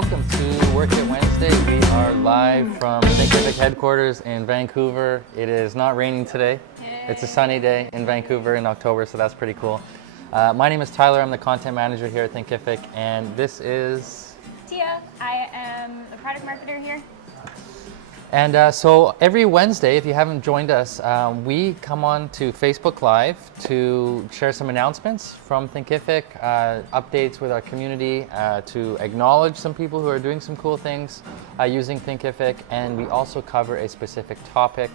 welcome to Work It Wednesday. We are live from Thinkific headquarters in Vancouver. It is not raining today. Yay. It's a sunny day in Vancouver in October, so that's pretty cool. My name is Tyler. I'm the content manager here at Thinkific, and this is Tia. I am the product marketer here. And so every Wednesday, if you haven't joined us, we come on to Facebook Live to share some announcements from Thinkific, updates with our community, to acknowledge some people who are doing some cool things using Thinkific, and we also cover a specific topic.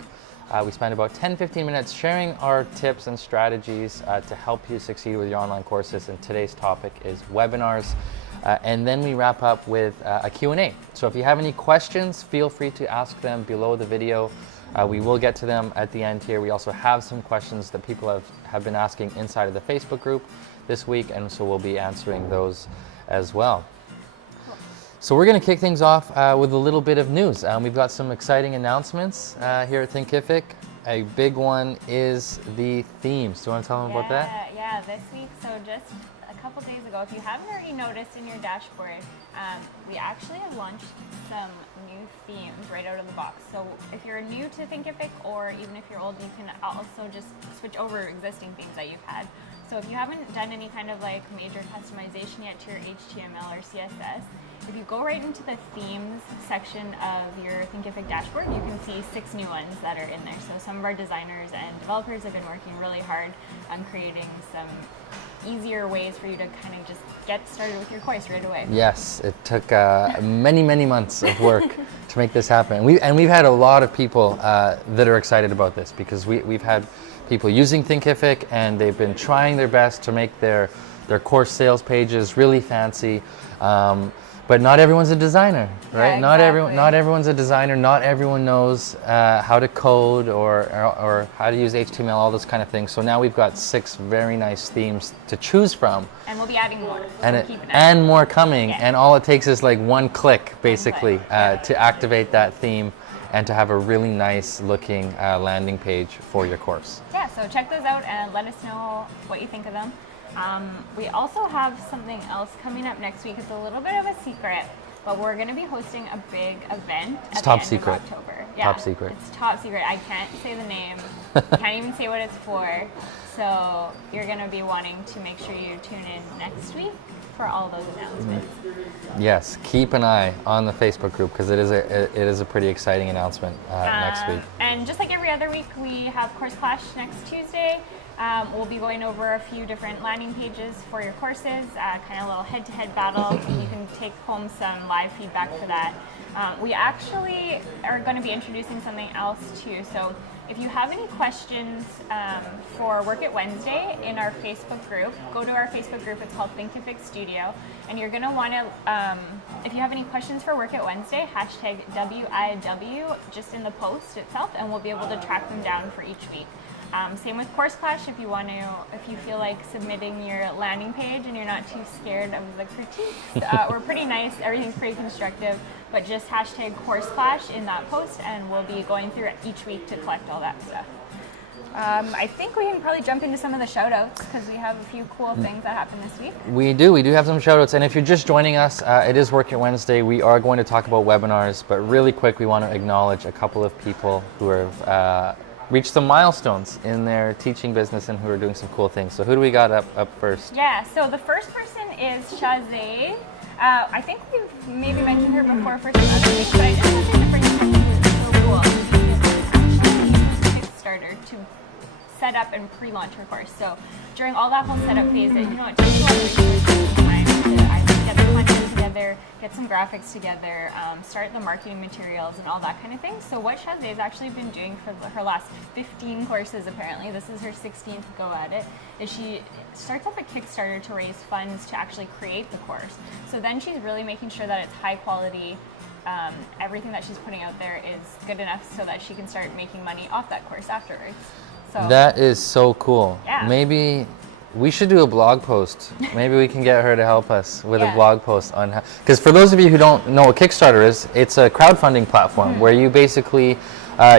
We spend about 10-15 minutes sharing our tips and strategies to help you succeed with your online courses, and today's topic is webinars. And then we wrap up with a Q&A. So if you have any questions, feel free to ask them below the video. We will get to them at the end here. We also have some questions that people have been asking inside of the Facebook group this week, and so we'll be answering those as well. So we're going to kick things off with a little bit of news. We've got some exciting announcements here at Thinkific. A big one is the themes. Do you want to tell them about that? Yeah, this week. So just a couple days ago, if you haven't already noticed in your dashboard, we actually have launched some new themes right out of the box. So if you're new to Thinkific, or even if you're old, you can also just switch over existing themes that you've had. So if you haven't done any kind of like major customization yet to your HTML or CSS, if you go right into the themes section of your Thinkific dashboard, you can see 6 new ones that are in there. So some of our designers and developers have been working really hard on creating some easier ways for you to kind of just get started with your course right away. Yes, it took many months of work to make this happen. We've had a lot of people that are excited about this, because we've had people using Thinkific and they've been trying their best to make their course sales pages really fancy. But not everyone's a designer, right? Yeah, Not exactly. everyone's a designer. Not everyone knows how to code or how to use HTML, all those kind of things. So now we've got 6 very nice themes to choose from. And we'll be adding more. And more coming. Yeah. And all it takes is like one click, basically, to activate that theme and to have a really nice looking landing page for your course. Yeah, so check those out and let us know what you think of them. We also have something else coming up next week. It's a little bit of a secret, but we're going to be hosting a big event at the end of October. Yeah, top secret. It's top secret. I can't say the name. Can't even say what it's for. So you're going to be wanting to make sure you tune in next week for all those announcements. Yes, keep an eye on the Facebook group, because it is a pretty exciting announcement next week. And just like every other week, we have Course Clash next Tuesday. We'll be going over a few different landing pages for your courses, kind of a little head-to-head battle. You can take home some live feedback for that. We actually are going to be introducing something else too. So if you have any questions for Work It Wednesday in our Facebook group, go to our Facebook group. It's called Thinkific Studio. And you're going to want to, if you have any questions for Work It Wednesday, hashtag WIW just in the post itself, and we'll be able to track them down for each week. Same with Course Clash. If you feel like submitting your landing page and you're not too scared of the critiques, we're pretty nice. Everything's pretty constructive. But just hashtag Course Clash in that post, and we'll be going through it each week to collect all that stuff. I think we can probably jump into some of the shout outs, because we have a few cool things that happened this week. We do have some shout outs, and if you're just joining us, it is Work It Wednesday. We are going to talk about webinars, but really quick, we want to acknowledge a couple of people who have reached some milestones in their teaching business and who are doing some cool things. So who do we got up first? Yeah, so the first person is Shazay. I think we've maybe mentioned her before for some other weeks, but I just wanted to bring something so cool. Kickstarter to set up and pre-launch her course. So during all that whole setup phase, it takes a lot of resources and time to either get the content together, get some graphics together, start the marketing materials and all that kind of thing. So what Shazay has actually been doing for her last 15 courses, apparently, this is her 16th go at it, is she starts up a Kickstarter to raise funds to actually create the course. So then she's really making sure that it's high quality. Everything that she's putting out there is good enough so that she can start making money off that course afterwards. So that is so cool. Yeah. Maybe we should do a blog post. Maybe we can get her to help us with a blog post on how, because for those of you who don't know what Kickstarter is, it's a crowdfunding platform where you basically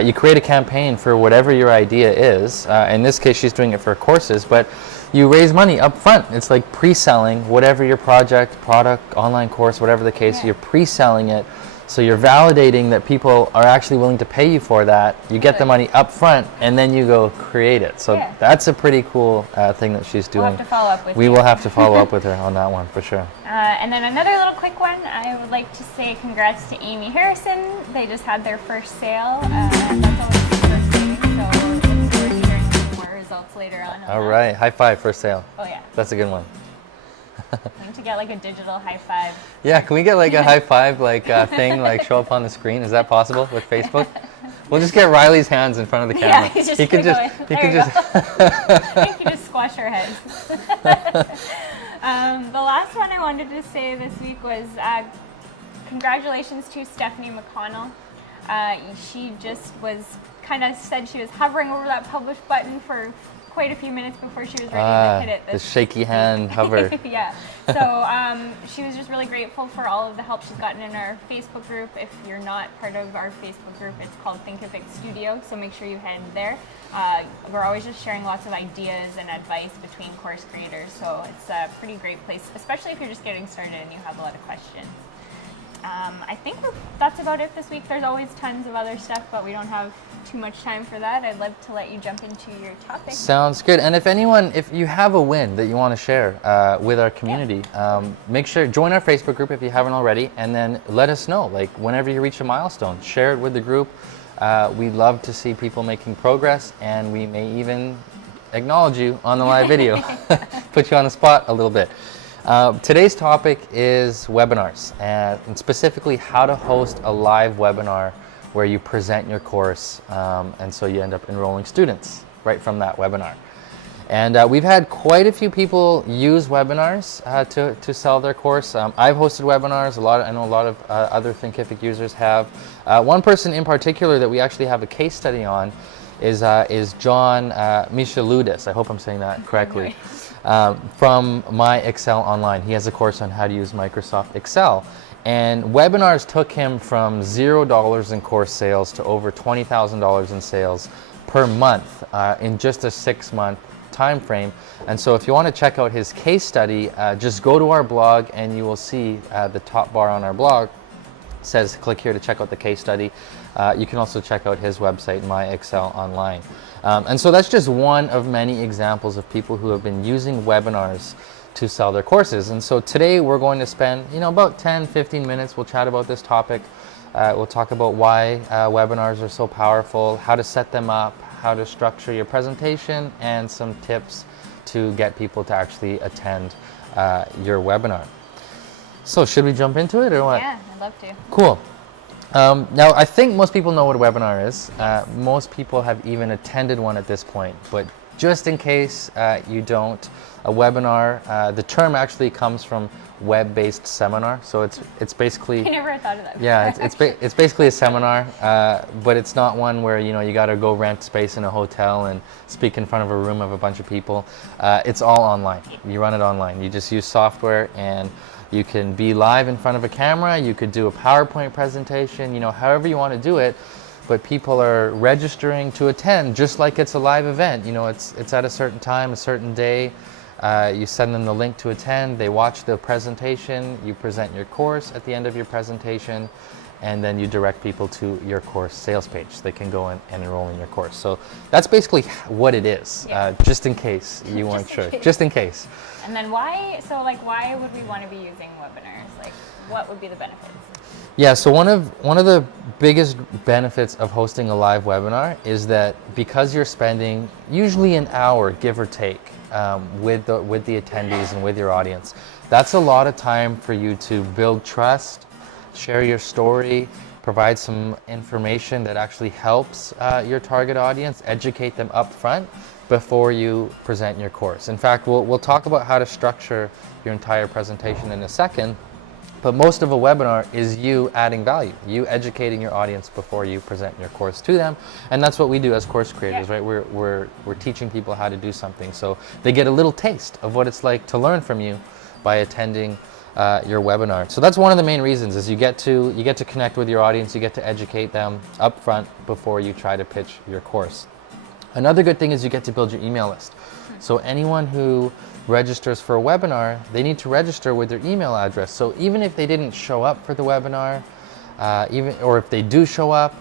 you create a campaign for whatever your idea is. In this case, she's doing it for courses, but you raise money up front. It's like pre-selling whatever your project, product, online course, whatever the case, you're pre-selling it. So you're validating that people are actually willing to pay you for that. You get the money up front, and then you go create it. So that's a pretty cool thing that she's doing. We'll have to follow up with We will have to follow up with her on that one for sure. And then another little quick one, I would like to say congrats to Amy Harrison. They just had their first sale. That's always the first thing, so look forward to hearing some more results later on. All right, high five, first sale. Oh yeah. That's a good one. We need to get like a digital high five. Yeah, can we get like a high five thing like show up on the screen? Is that possible with Facebook? We'll just get Riley's hands in front of the camera. Yeah, he can just I think you just squash our heads. The last one I wanted to say this week was congratulations to Stephanie McConnell. She just was kind of said she was hovering over that publish button for quite a few minutes before she was ready to hit it. The shaky hand hover. Yeah. So she was just really grateful for all of the help she's gotten in our Facebook group. If you're not part of our Facebook group, it's called Thinkific Studio, so make sure you head there. We're always just sharing lots of ideas and advice between course creators, so it's a pretty great place, especially if you're just getting started and you have a lot of questions. I think that's about it this week. There's always tons of other stuff, but we don't have too much time for that. I'd love to let you jump into your topic. Sounds good. And if you have a win that you want to share with our community, make sure join our Facebook group if you haven't already, and then let us know. Like whenever you reach a milestone, share it with the group. We'd love to see people making progress, and we may even acknowledge you on the live video, put you on the spot a little bit. Today's topic is webinars, and specifically how to host a live webinar where you present your course, and so you end up enrolling students right from that webinar. And we've had quite a few people use webinars to sell their course. I've hosted webinars. I know a lot of other Thinkific users have. One person in particular that we actually have a case study on is John Michaludis. I hope I'm saying that correctly. From My Excel Online. He has a course on how to use Microsoft Excel. And webinars took him from $0 in course sales to over $20,000 in sales per month in just a 6-month time frame. And so if you want to check out his case study, just go to our blog and you will see the top bar on our blog says click here to check out the case study. You can also check out his website, My Excel Online. And so that's just one of many examples of people who have been using webinars to sell their courses. And so today we're going to spend about 10-15 minutes. We'll chat about this topic. We'll talk about why webinars are so powerful, how to set them up, how to structure your presentation, and some tips to get people to actually attend your webinar. So should we jump into it or what? Yeah, I'd love to. Cool. Now, I think most people know what a webinar is. Most people have even attended one at this point, but just in case you don't, a webinar, the term actually comes from web-based seminar, so it's basically... I never thought of that before. Yeah, it's basically a seminar, but it's not one where you got to go rent space in a hotel and speak in front of a room of a bunch of people. It's all online. You run it online. You just use software, and you can be live in front of a camera. You could do a PowerPoint presentation, however you want to do it, but people are registering to attend just like it's a live event. It's at a certain time, a certain day. You send them the link to attend, they watch the presentation, you present your course at the end of your presentation, and then you direct people to your course sales page. They can go in and enroll in your course. So that's basically what it is, just in case you weren't sure. Just in case. And then why would we want to be using webinars? Like, what would be the benefits? Yeah, so one of the biggest benefits of hosting a live webinar is that because you're spending usually an hour, give or take, with the attendees and with your audience, that's a lot of time for you to build trust, share your story, provide some information that actually helps your target audience, educate them up front before you present your course. In fact, we'll talk about how to structure your entire presentation in a second. But most of a webinar is you adding value, you educating your audience before you present your course to them. And that's what we do as course creators, right? We're teaching people how to do something. So they get a little taste of what it's like to learn from you by attending your webinar. So that's one of the main reasons is you get to connect with your audience, you get to educate them up front before you try to pitch your course. Another good thing is you get to build your email list. So anyone who registers for a webinar, they need to register with their email address. So even if they didn't show up for the webinar, or if they do show up,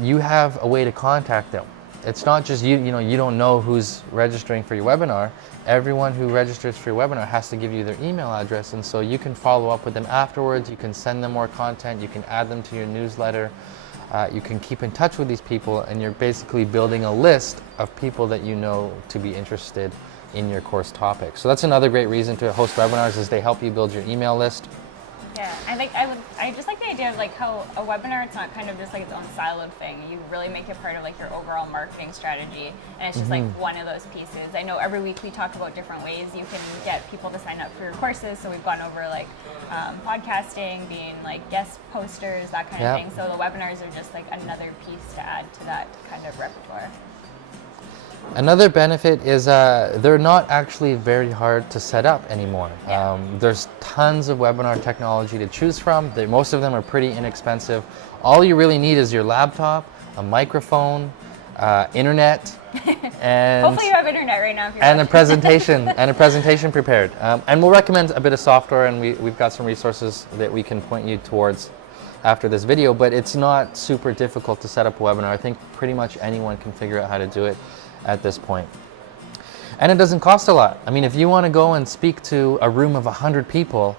you have a way to contact them. It's not just you don't know who's registering for your webinar. Everyone who registers for your webinar has to give you their email address, and so you can follow up with them afterwards. You can send them more content. You can add them to your newsletter. You can keep in touch with these people, and you're basically building a list of people that you know to be interested in your course topic. So that's another great reason to host webinars, is they help you build your email list. Yeah, I just like the idea of like how a webinar, it's not kind of just like its own siloed thing. You really make it part of like your overall marketing strategy, and it's just like one of those pieces. I know every week we talk about different ways you can get people to sign up for your courses. So we've gone over like podcasting, being like guest posters, that kind of thing. So the webinars are just like another piece to add to that kind of repertoire. Another benefit is they're not actually very hard to set up anymore. Yeah. There's tons of webinar technology to choose from. Most of them are pretty inexpensive. All you really need is your laptop, a microphone, internet, and hopefully you have internet right now. If you're and a presentation prepared. And we'll recommend a bit of software, and we've got some resources that we can point you towards after this video. But it's not super difficult to set up a webinar. I think pretty much anyone can figure out how to do it at this point. And it doesn't cost a lot. I mean, if you want to go and speak to a room of 100 people,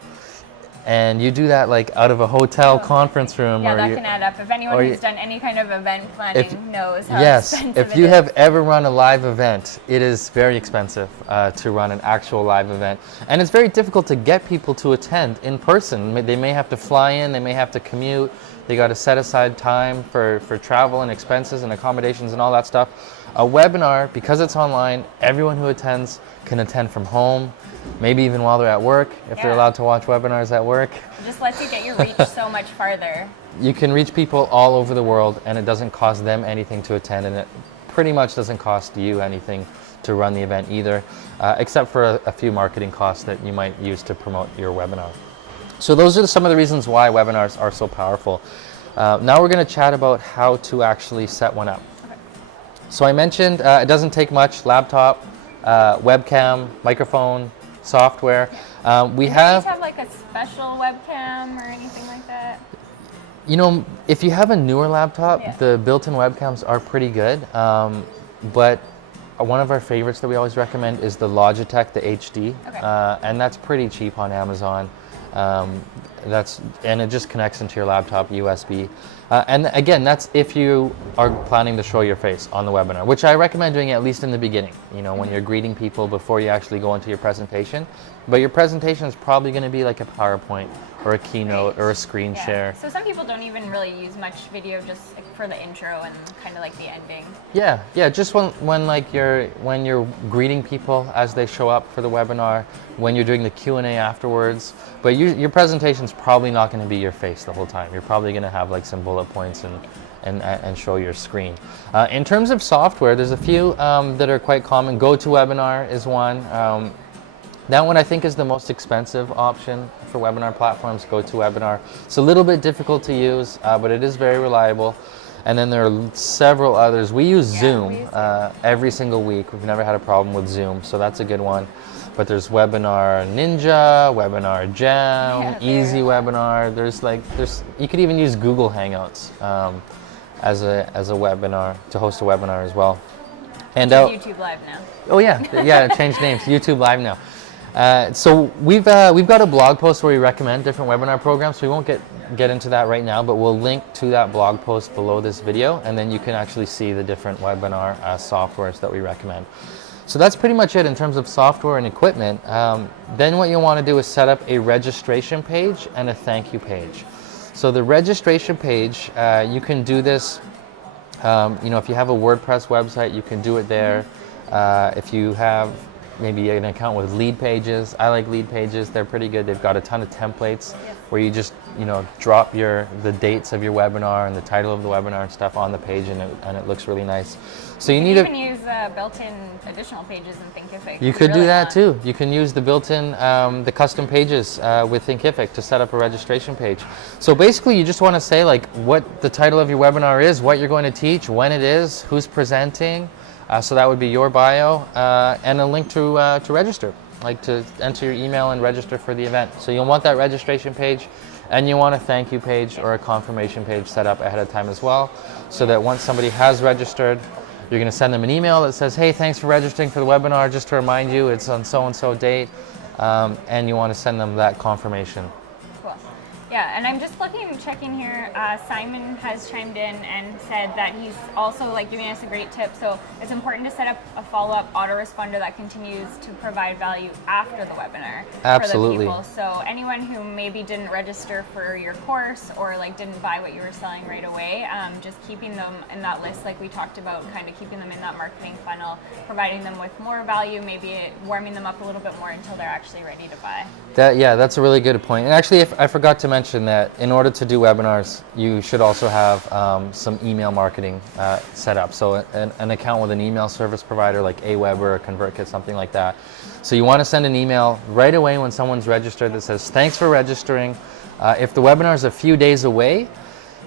and you do that like out of a hotel conference room, yeah, that can add up. If anyone who's done any kind of event planning knows how expensive it is. If you have ever run a live event, it is very expensive to run an actual live event. And it's very difficult to get people to attend in person. They may have to fly in, they may have to commute, they got to set aside time for travel and expenses and accommodations and all that stuff. A webinar, because it's online, everyone who attends can attend from home, maybe even while they're at work, if they're allowed to watch webinars at work. It just lets you get your reach so much farther. You can reach people all over the world, and it doesn't cost them anything to attend, and it pretty much doesn't cost you anything to run the event either, except for a few marketing costs that you might use to promote your webinar. So those are some of the reasons why webinars are so powerful. Now we're going to chat about how to actually set one up. So I mentioned it doesn't take much: laptop, webcam, microphone, software. We have like a special webcam or anything like that? You know, if you have a newer laptop, the built-in webcams are pretty good. But one of our favorites that we always recommend is the Logitech, the HD, and that's pretty cheap on Amazon. And it just connects into your laptop USB. And again, that's if you are planning to show your face on the webinar, which I recommend doing at least in the beginning, when you're greeting people before you actually go into your presentation. But your presentation is probably going to be like a PowerPoint or a keynote or a screen share. So some people don't even really use much video, just for the intro and kind of like the ending. Yeah, just when you're greeting people as they show up for the webinar, when you're doing the Q&A afterwards. But your presentation's probably not going to be your face the whole time. You're probably going to have like some bullet points and show your screen. In terms of software, there's a few that are quite common. GoToWebinar is one. That one I think is the most expensive option for webinar platforms, GoToWebinar. It's a little bit difficult to use, but it is very reliable. And then there are several others. We use Zoom every single week. We've never had a problem with Zoom, so that's a good one. But there's Webinar Ninja, Webinar Jam, Easy Webinar. You could even use Google Hangouts as a webinar, to host a webinar as well. And YouTube Live now. Oh yeah, it changed names. YouTube Live now. So we've got a blog post where we recommend different webinar programs. So we won't get into that right now, but we'll link to that blog post below this video, and then you can actually see the different webinar softwares that we recommend. So that's pretty much it in terms of software and equipment. Then what you want to do is set up a registration page and a thank you page. So the registration page, you can do this, if you have a WordPress website, you can do it there. If you have maybe an account with Lead Pages, I like Lead Pages. They're pretty good. They've got a ton of templates where you just drop the dates of your webinar and the title of the webinar and stuff on the page, and it looks really nice. So you need to use built-in additional pages in Thinkific. You could do that too. You can use the built-in the custom pages with Thinkific to set up a registration page. So basically, you just want to say like what the title of your webinar is, what you're going to teach, when it is, who's presenting, So that would be your bio and a link to register, like to enter your email and register for the event. So you'll want that registration page, and you want a thank you page or a confirmation page set up ahead of time as well, so that once somebody has registered, you're going to send them an email that says, hey, thanks for registering for the webinar. Just to remind you, it's on so-and-so date, and you want to send them that confirmation. Cool. Yeah, and I'm just checking here. Simon has chimed in and said that he's also giving us a great tip. So it's important to set up a follow-up autoresponder that continues to provide value after the webinar. Absolutely. For the people. So anyone who maybe didn't register for your course or didn't buy what you were selling right away, just keeping them in that list, like we talked about, kind of keeping them in that marketing funnel, providing them with more value, maybe warming them up a little bit more until they're actually ready to buy. That's a really good point. And actually, if I forgot to mention that in order to do webinars, you should also have some email marketing set up. So an account with an email service provider like Aweber or ConvertKit, something like that. So you want to send an email right away when someone's registered that says, thanks for registering. If the webinar is a few days away,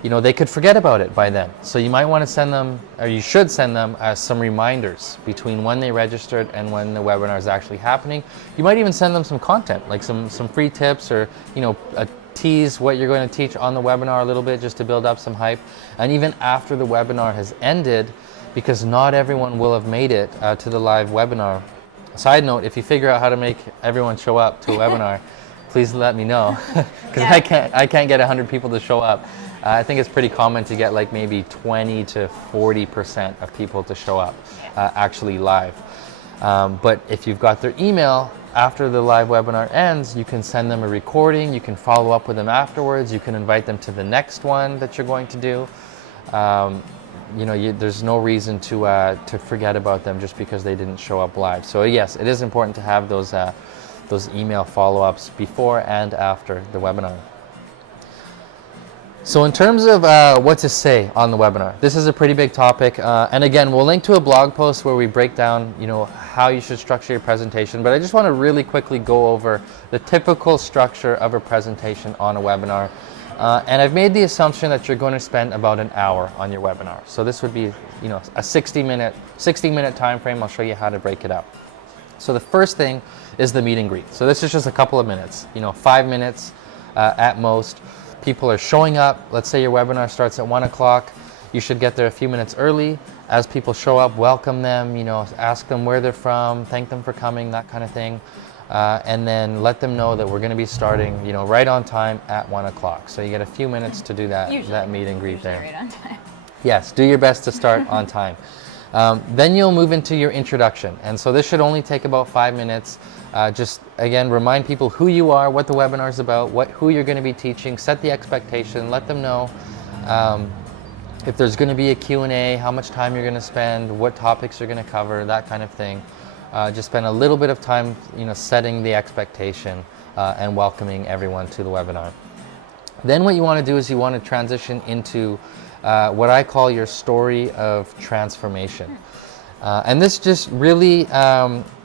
they could forget about it by then. So you might want to send them, or you should send them some reminders between when they registered and when the webinar is actually happening. You might even send them some content, like some free tips, or a tease what you're going to teach on the webinar a little bit, just to build up some hype. And even after the webinar has ended, because not everyone will have made it to the live webinar. Side note, if you figure out how to make everyone show up to a webinar, please let me know, because I can't get 100 people to show up. I think it's pretty common to get maybe 20 to 40% of people to show up actually live. But if you've got their email after the live webinar ends, you can send them a recording, you can follow up with them afterwards, you can invite them to the next one that you're going to do. There's no reason to forget about them just because they didn't show up live. So yes, it is important to have those email follow-ups before and after the webinar. So in terms of what to say on the webinar, this is a pretty big topic. And again, we'll link to a blog post where we break down, how you should structure your presentation. But I just want to really quickly go over the typical structure of a presentation on a webinar. And I've made the assumption that you're going to spend about an hour on your webinar. So this would be, a 60-minute time frame. I'll show you how to break it up. So the first thing is the meet and greet. So this is just a couple of minutes, 5 minutes at most. People are showing up. Let's say your webinar starts at 1 o'clock. You should get there a few minutes early. As people show up, welcome them, ask them where they're from, thank them for coming, that kind of thing. And then let them know that we're going to be starting, right on time at 1 o'clock. So you get a few minutes to do that meet and greet there. Right on time. Yes, do your best to start on time. Then you'll move into your introduction. And so this should only take about 5 minutes. Just, again, remind people who you are, what the webinar is about, who you're going to be teaching, set the expectation, let them know if there's going to be a Q&A, how much time you're going to spend, what topics you're going to cover, that kind of thing. Just spend a little bit of time, setting the expectation and welcoming everyone to the webinar. Then what you want to do is you want to transition into what I call your story of transformation. And this just really,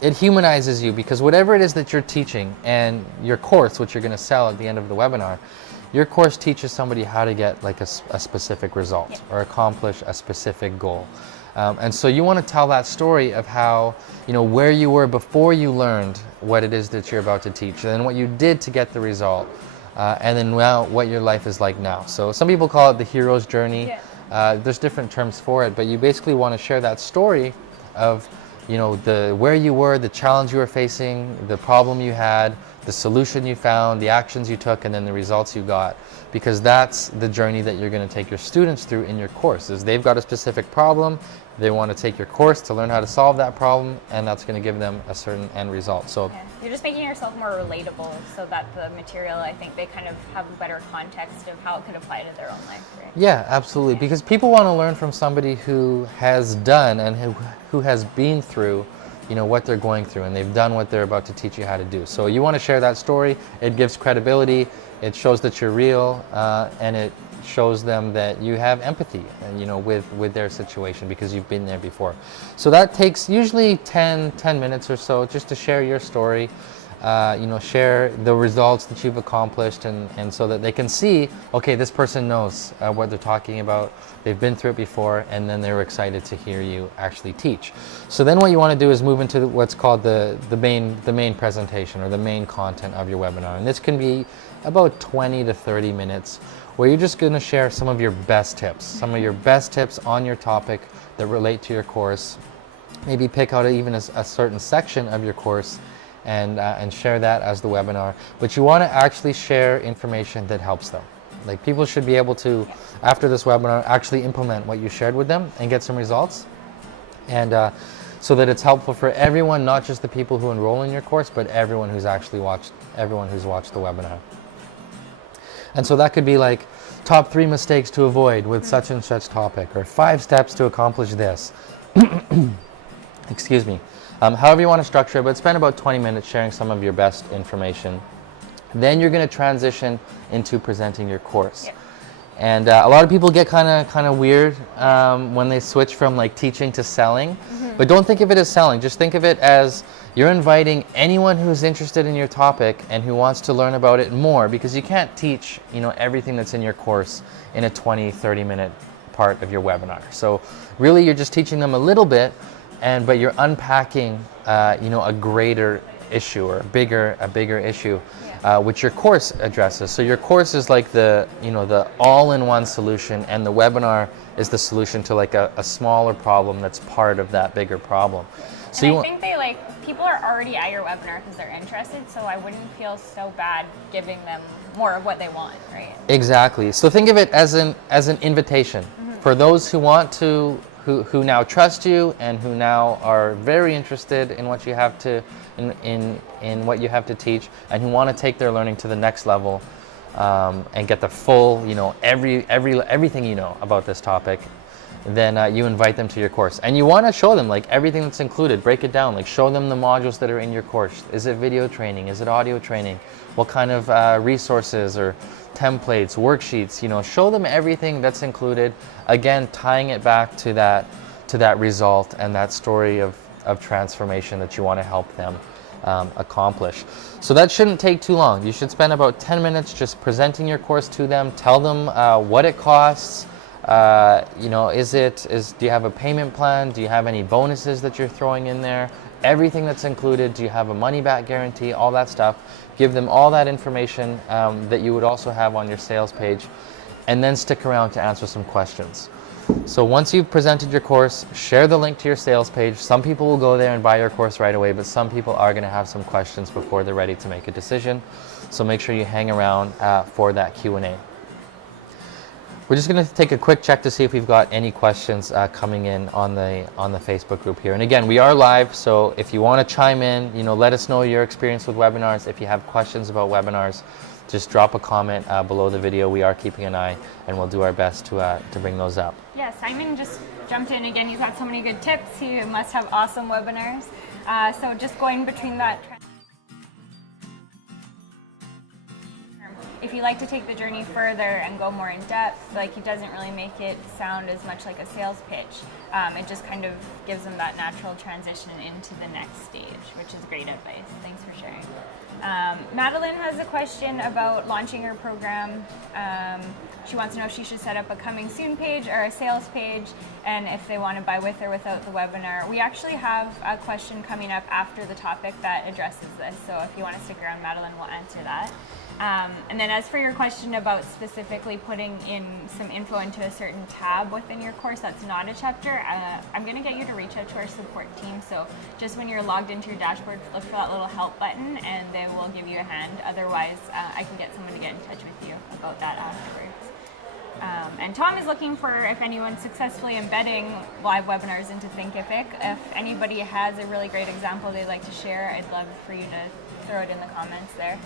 it humanizes you, because whatever it is that you're teaching and your course, which you're going to sell at the end of the webinar, your course teaches somebody how to get a specific result or accomplish a specific goal. And so you want to tell that story of how, where you were before you learned what it is that you're about to teach, and then what you did to get the result, and then now what your life is like now. So some people call it the hero's journey. There's different terms for it, but you basically want to share that story of, where you were, the challenge you were facing, the problem you had, the solution you found, the actions you took, and then the results you got. Because that's the journey that you're going to take your students through in your course. Is they've got a specific problem, they want to take your course to learn how to solve that problem, and that's going to give them a certain end result. So you're just making yourself more relatable, so that the material, I think, they kind of have a better context of how it could apply to their own life, right? Yeah, absolutely. Because people want to learn from somebody who has done and who has been through, what they're going through, and they've done what they're about to teach you how to do. So you want to share that story. It gives credibility. It shows that you're real, and it shows them that you have empathy, with their situation, because you've been there before. So that takes usually 10 minutes or so just to share your story. share the results that you've accomplished, and so that they can see, okay, this person knows what they're talking about, they've been through it before, and then they're excited to hear you actually teach. So then what you want to do is move into what's called the main presentation, or the main content of your webinar. And this can be about 20 to 30 minutes, where you're just going to share some of your best tips, on your topic that relate to your course. Maybe pick out even a certain section of your course and share that as the webinar. But you want to actually share information that helps them. Like, people should be able to, after this webinar, actually implement what you shared with them and get some results. And so that it's helpful for everyone, not just the people who enroll in your course, but everyone who's watched the webinar. And so that could be like, top 3 mistakes to avoid with such and such topic, or 5 steps to accomplish this. Excuse me. However you want to structure it, but spend about 20 minutes sharing some of your best information. Then you're going to transition into presenting your course. Yep. And a lot of people get kind of weird when they switch from like teaching to selling. But don't think of it as selling. Just think of it as you're inviting anyone who's interested in your topic and who wants to learn about it more, because you can't teach everything that's in your course in a 20-30 minute part of your webinar. So really you're just teaching them a little bit, but you're unpacking a greater issue, or a bigger issue, which your course addresses. So your course is like the all-in-one solution, and the webinar is the solution to like a smaller problem that's part of that bigger problem. So and I think people are already at your webinar because they're interested, so I wouldn't feel so bad giving them more of what they want, right? Exactly. So think of it as an invitation for those who want to, who now trust you, and who now are very interested in what you have to in what you have to teach, and who want to take their learning to the next level, and get the full, everything about this topic. Then you invite them to your course, and you want to show them like everything that's included. Break it down, like show them the modules that are in your course. Is it video training? Is it audio training? What kind of resources or templates, worksheets? Show them everything that's included. Again, tying it back to that result and that story of transformation that you want to help them accomplish. So that shouldn't take too long. You should spend about 10 minutes just presenting your course to them. Tell them what it costs. Do you have a payment plan? Do you have any bonuses that you're throwing in there? Everything that's included. Do you have a money back guarantee? All that stuff. Give them all that information that you would also have on your sales page, and then stick around to answer some questions. So once you've presented your course, share the link to your sales page. Some people will go there and buy your course right away, but some people are going to have some questions before they're ready to make a decision. So make sure you hang around for that Q&A. We're just going to take a quick check to see if we've got any questions coming in on the Facebook group here. And again, we are live, so if you want to chime in, let us know your experience with webinars. If you have questions about webinars, just drop a comment below the video. We are keeping an eye, and we'll do our best to bring those up. Yeah, Simon just jumped in again. He's got so many good tips. He must have awesome webinars. So just going between that. If you like to take the journey further and go more in depth, like, he doesn't really make it sound as much like a sales pitch. It just kind of gives them that natural transition into the next stage, which is great advice. Thanks for sharing. Madeline has a question about launching her program. She wants to know if she should set up a coming soon page or a sales page, and if they want to buy with or without the webinar. We actually have a question coming up after the topic that addresses this, so if you want to stick around, Madeline will answer that. And then as for your question about specifically putting in some info into a certain tab within your course that's not a chapter, I'm going to get you to reach out to our support team. So just when you're logged into your dashboard, look for that little help button and they will give you a hand. Otherwise, I can get someone to get in touch with you about that afterwards. And Tom is looking for if anyone's successfully embedding live webinars into Thinkific. If anybody has a really great example they'd like to share, I'd love for you to throw it in the comments there.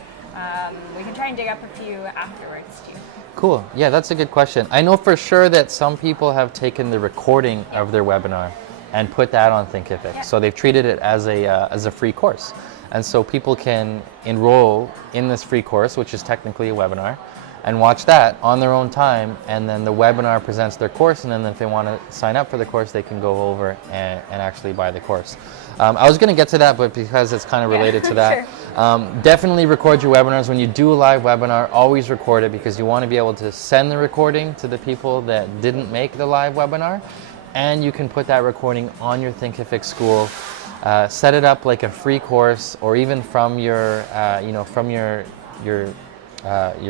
We can try and dig up a few afterwards too. Cool. Yeah, that's a good question. I know for sure that some people have taken the recording of their webinar and put that on Thinkific. Yeah. So they've treated it as a free course. And so people can enroll in this free course, which is technically a webinar, and watch that on their own time, and then the webinar presents their course, and then if they want to sign up for the course, they can go over and actually buy the course. I was going to get to that, but because it's kind of related to that, Definitely record your webinars. When you do a live webinar, always record it, because you want to be able to send the recording to the people that didn't make the live webinar, and you can put that recording on your Thinkific school. Set it up like a free course, or even from your, from your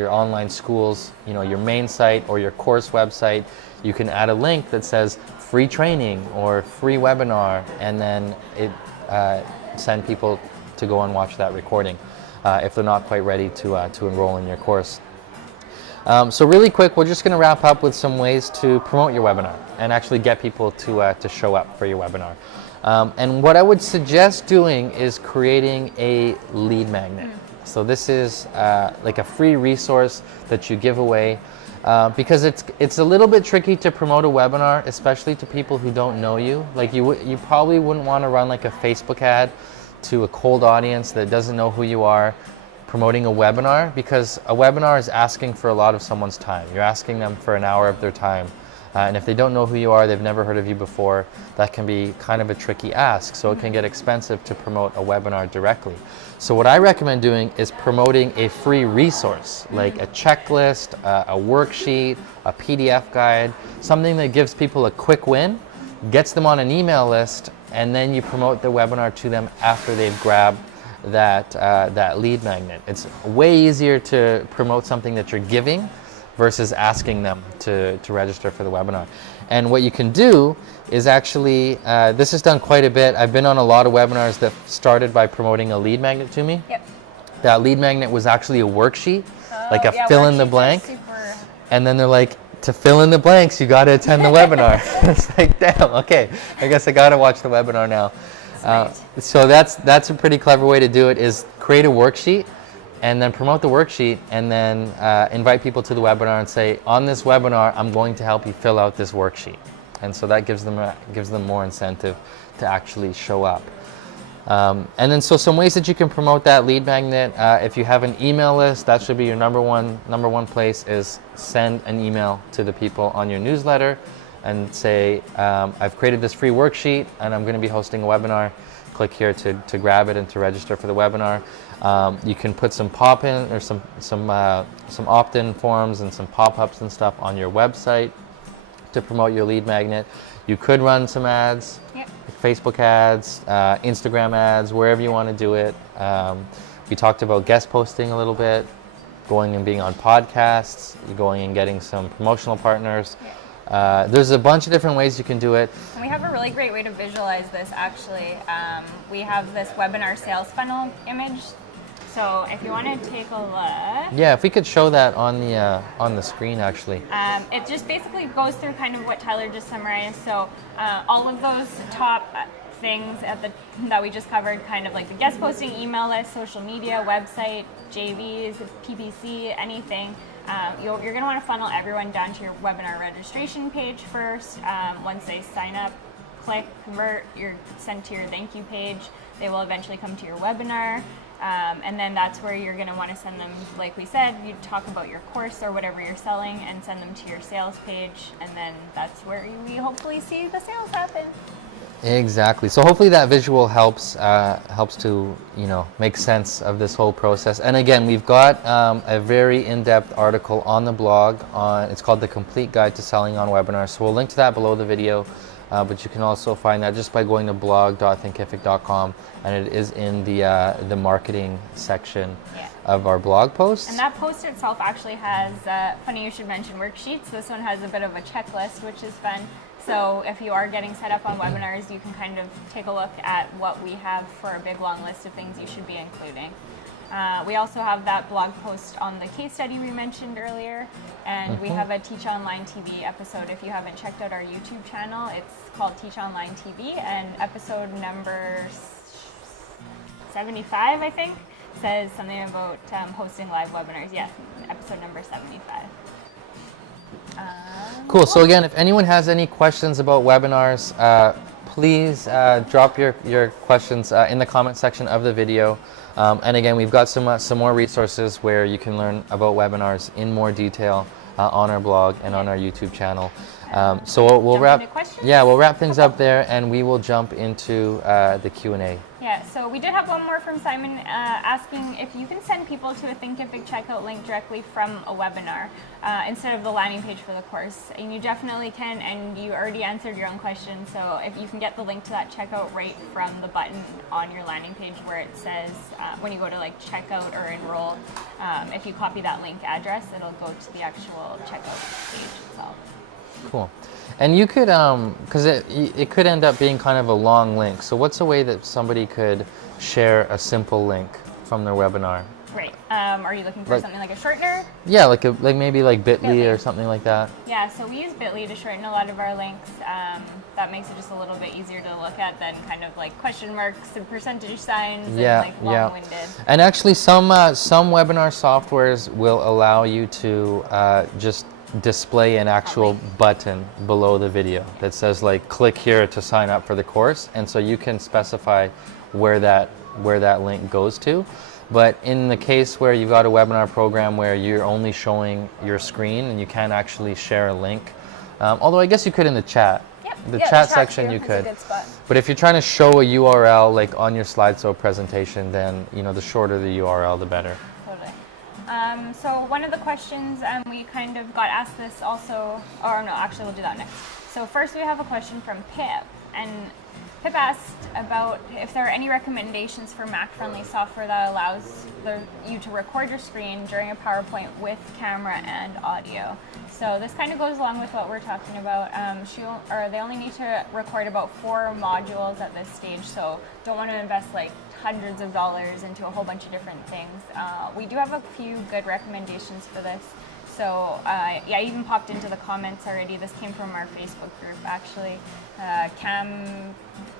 online schools, your main site or your course website. You can add a link that says free training or free webinar, and then it send people to go and watch that recording if they're not quite ready to enroll in your course. So really quick, we're just going to wrap up with some ways to promote your webinar and actually get people to show up for your webinar. And what I would suggest doing is creating a lead magnet. So this is like a free resource that you give away, because it's a little bit tricky to promote a webinar, especially to people who don't know you. Like you probably wouldn't want to run like a Facebook ad to a cold audience that doesn't know who you are, promoting a webinar, because a webinar is asking for a lot of someone's time. You're asking them for an hour of their time. And if they don't know who you are, they've never heard of you before, that can be kind of a tricky ask. So it can get expensive to promote a webinar directly. So what I recommend doing is promoting a free resource, like a checklist, a worksheet, a PDF guide, something that gives people a quick win, gets them on an email list, and then you promote the webinar to them after they've grabbed that lead magnet. It's way easier to promote something that you're giving versus asking them to register for the webinar. And what you can do is actually, this is done quite a bit. I've been on a lot of webinars that started by promoting a lead magnet to me. Yep. That lead magnet was actually a worksheet, like a fill in the blank. And then they're like, to fill in the blanks, you got to attend the webinar. It's like, damn, okay, I guess I got to watch the webinar now. So that's a pretty clever way to do it, is create a worksheet and then promote the worksheet, and then invite people to the webinar and say, on this webinar, I'm going to help you fill out this worksheet. And so that gives them more incentive to actually show up. And then so some ways that you can promote that lead magnet, if you have an email list, that should be your number one place, is send an email to the people on your newsletter and say, I've created this free worksheet and I'm going to be hosting a webinar. Click here to grab it and to register for the webinar. You can put some pop-in or some opt-in forms and some pop-ups and stuff on your website to promote your lead magnet. You could run some ads, yep. Facebook ads, Instagram ads, wherever you want to do it. We talked about guest posting a little bit, going and being on podcasts, going and getting some promotional partners. Yeah. There's a bunch of different ways you can do it. And we have a really great way to visualize this, actually. We have this webinar sales funnel image. So if you want to take a look. Yeah, if we could show that on the screen, actually. It just basically goes through kind of what Tyler just summarized. So all of those top things that we just covered, kind of like the guest posting, email list, social media, website, JVs, PPC, anything. You're going to want to funnel everyone down to your webinar registration page first. Once they sign up, click, convert, you're sent to your thank you page. They will eventually come to your webinar. And then that's where you're going to want to send them, like we said, you talk about your course or whatever you're selling and send them to your sales page. And then that's where we hopefully see the sales happen. Exactly. So hopefully that visual helps to make sense of this whole process. And again, we've got a very in-depth article on the blog. It's called The Complete Guide to Selling on Webinars. So we'll link to that below the video. But you can also find that just by going to blog.thinkific.com, and it is in the marketing section of our blog post. And that post itself actually has, funny you should mention worksheets. This one has a bit of a checklist, which is fun. So if you are getting set up on webinars, you can kind of take a look at what we have for a big long list of things you should be including. We also have that blog post on the case study we mentioned earlier, and we have a Teach Online TV episode. If you haven't checked out our YouTube channel, it's called Teach Online TV, and episode number 75, I think, says something about hosting live webinars. Yeah, episode number 75. Cool. So again, if anyone has any questions about webinars, please drop your questions in the comment section of the video. And again, we've got some more resources where you can learn about webinars in more detail on our blog and on our YouTube channel. So we'll wrap things up there, and we will jump into the Q&A Yeah, so we did have one more from Simon asking if you can send people to a Thinkific checkout link directly from a webinar instead of the landing page for the course. And you definitely can, and you already answered your own question. So if you can get the link to that checkout right from the button on your landing page where it says, when you go to like checkout or enroll, if you copy that link address, it'll go to the actual checkout page itself. Cool. And you could, because it could end up being kind of a long link. So what's a way that somebody could share a simple link from their webinar? Right. Are you looking for something like a shortener? Yeah, like maybe like Bitly or something like that. Yeah, so we use Bitly to shorten a lot of our links. That makes it just a little bit easier to look at than kind of like question marks and percentage signs and like long-winded. And actually some webinar softwares will allow you to just display an actual button below the video that says like click here to sign up for the course, and so you can specify where that link goes to. But in the case where you've got a webinar program where you're only showing your screen and you can't actually share a link, although I guess you could in the chat. The chat section you could. But if you're trying to show a URL like on your slideshow presentation, then the shorter the URL, the better. Totally. So one of the questions, we kind of got asked this also, or no, actually we'll do that next. So first we have a question from Pip, and Pip asked about if there are any recommendations for Mac-friendly software that allows you to record your screen during a PowerPoint with camera and audio. So this kind of goes along with what we're talking about. They only need to record about 4 modules at this stage, so don't want to invest like hundreds of dollars into a whole bunch of different things. We do have a few good recommendations for this. So yeah, I even popped into the comments already. This came from our Facebook group actually.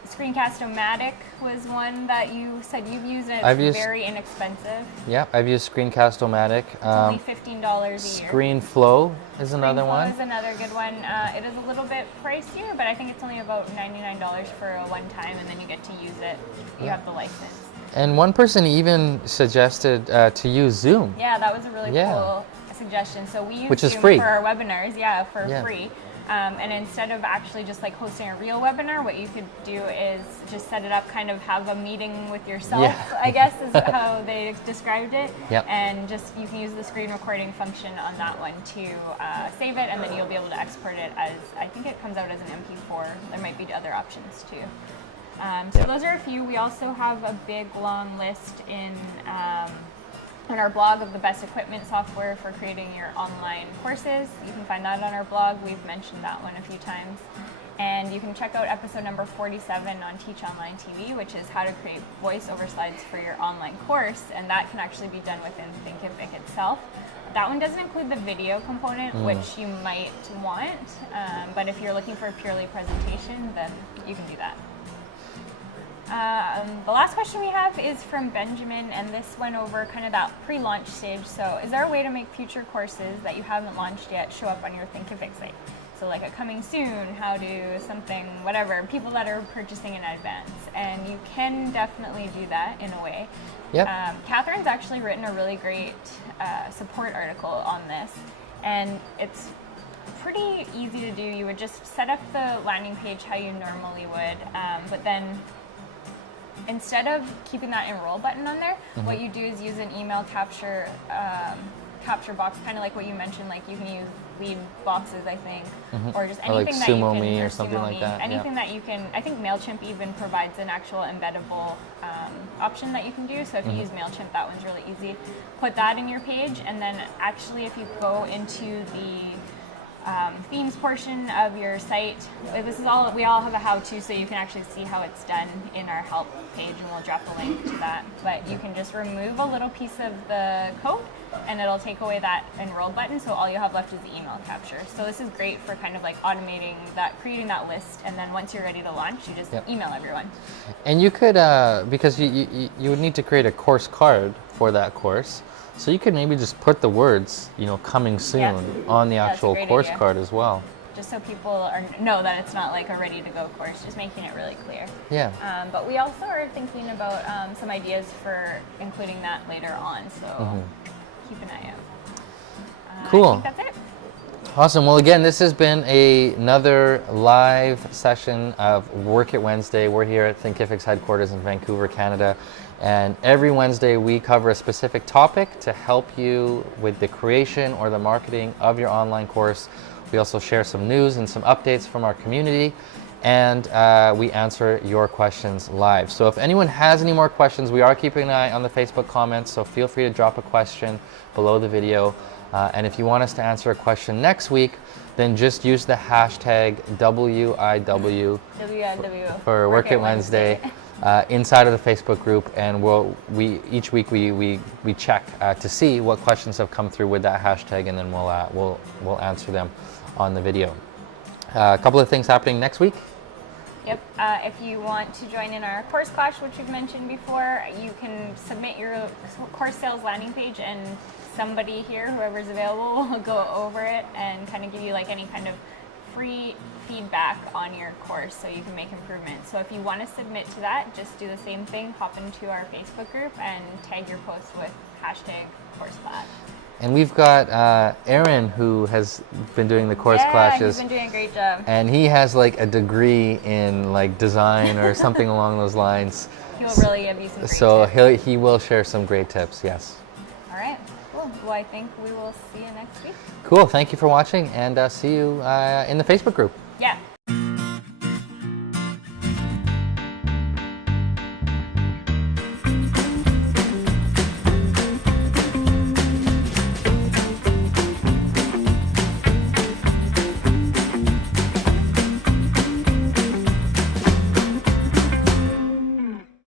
Screencast-O-Matic was one that you said you've used, and it's very inexpensive. Yeah, I've used Screencast-O-Matic. Only $15 a year. ScreenFlow is another one. ScreenFlow is another good one. It is a little bit pricier, but I think it's only about $99 for a one time, and then you get to use it. You have the license. And one person even suggested to use Zoom. Yeah, that was a really cool suggestion. So we use Zoom free for our webinars, for free. And instead of actually just like hosting a real webinar, what you could do is just set it up, kind of have a meeting with yourself, I guess is how they described it. And just you can use the screen recording function on that one to save it, and then you'll be able to export it as, I think it comes out as an MP4. There might be other options too. So those are a few. We also have a big long list in our blog of the best equipment software for creating your online courses. You can find that on our blog. We've mentioned that one a few times. And you can check out episode number 47 on Teach Online TV, which is how to create voiceover slides for your online course. And that can actually be done within Thinkific itself. That one doesn't include the video component, which you might want. But if you're looking for a purely presentation, then you can do that. The last question we have is from Benjamin, and this went over kind of that pre-launch stage. So is there a way to make future courses that you haven't launched yet show up on your Thinkific site? So like a coming soon, how to something, whatever, people that are purchasing in advance. And you can definitely do that in a way. Catherine's actually written a really great support article on this, and it's pretty easy to do. You would just set up the landing page how you normally would, but then instead of keeping that enroll button on there, what you do is use an email capture box, kind of like what you mentioned. Like you can use lead boxes, I think, or just anything like that you Sumo can, Me or something like that. Anything that you can. I think Mailchimp even provides an actual embeddable option that you can do. So if you use Mailchimp, that one's really easy. Put that in your page, and then actually, if you go into the themes portion of your site. This is all, we all have a how-to, so you can actually see how it's done in our help page, and we'll drop a link to that. But you can just remove a little piece of the code, and it'll take away that enroll button, so all you have left is the email capture. So this is great for kind of like automating that, creating that list, and then once you're ready to launch, you just email everyone. And you could, because you would need to create a course card for that course, so you could maybe just put the words, coming soon on the actual course card as well. Just so people know that it's not like a ready-to-go course, just making it really clear. But we also are thinking about some ideas for including that later on, so keep an eye out. Cool. I think that's it. Awesome. Well, again, this has been another live session of Work It Wednesday. We're here at Thinkific's headquarters in Vancouver, Canada. And every Wednesday, we cover a specific topic to help you with the creation or the marketing of your online course. We also share some news and some updates from our community. And we answer your questions live. So if anyone has any more questions, we are keeping an eye on the Facebook comments. So feel free to drop a question below the video. And if you want us to answer a question next week, then just use the hashtag WIW for Work It Wednesday inside of the Facebook group, and each week we check to see what questions have come through with that hashtag, and then we'll answer them on the video. A couple of things happening next week. Yep. If you want to join in our course clash, which we've mentioned before, you can submit your course sales landing page, and somebody here, whoever's available, will go over it and kind of give you like any kind of free feedback on your course so you can make improvements. So if you want to submit to that, just do the same thing, hop into our Facebook group and tag your post with hashtag course clash. And we've got Aaron, who has been doing the course clashes. He's been doing a great job. And he has like a degree in like design or something along those lines. He will really give you some great So tips. he will share some great tips, yes. All right, cool. Well, I think we will see you next week. Cool, thank you for watching, and see you in the Facebook group. Yeah.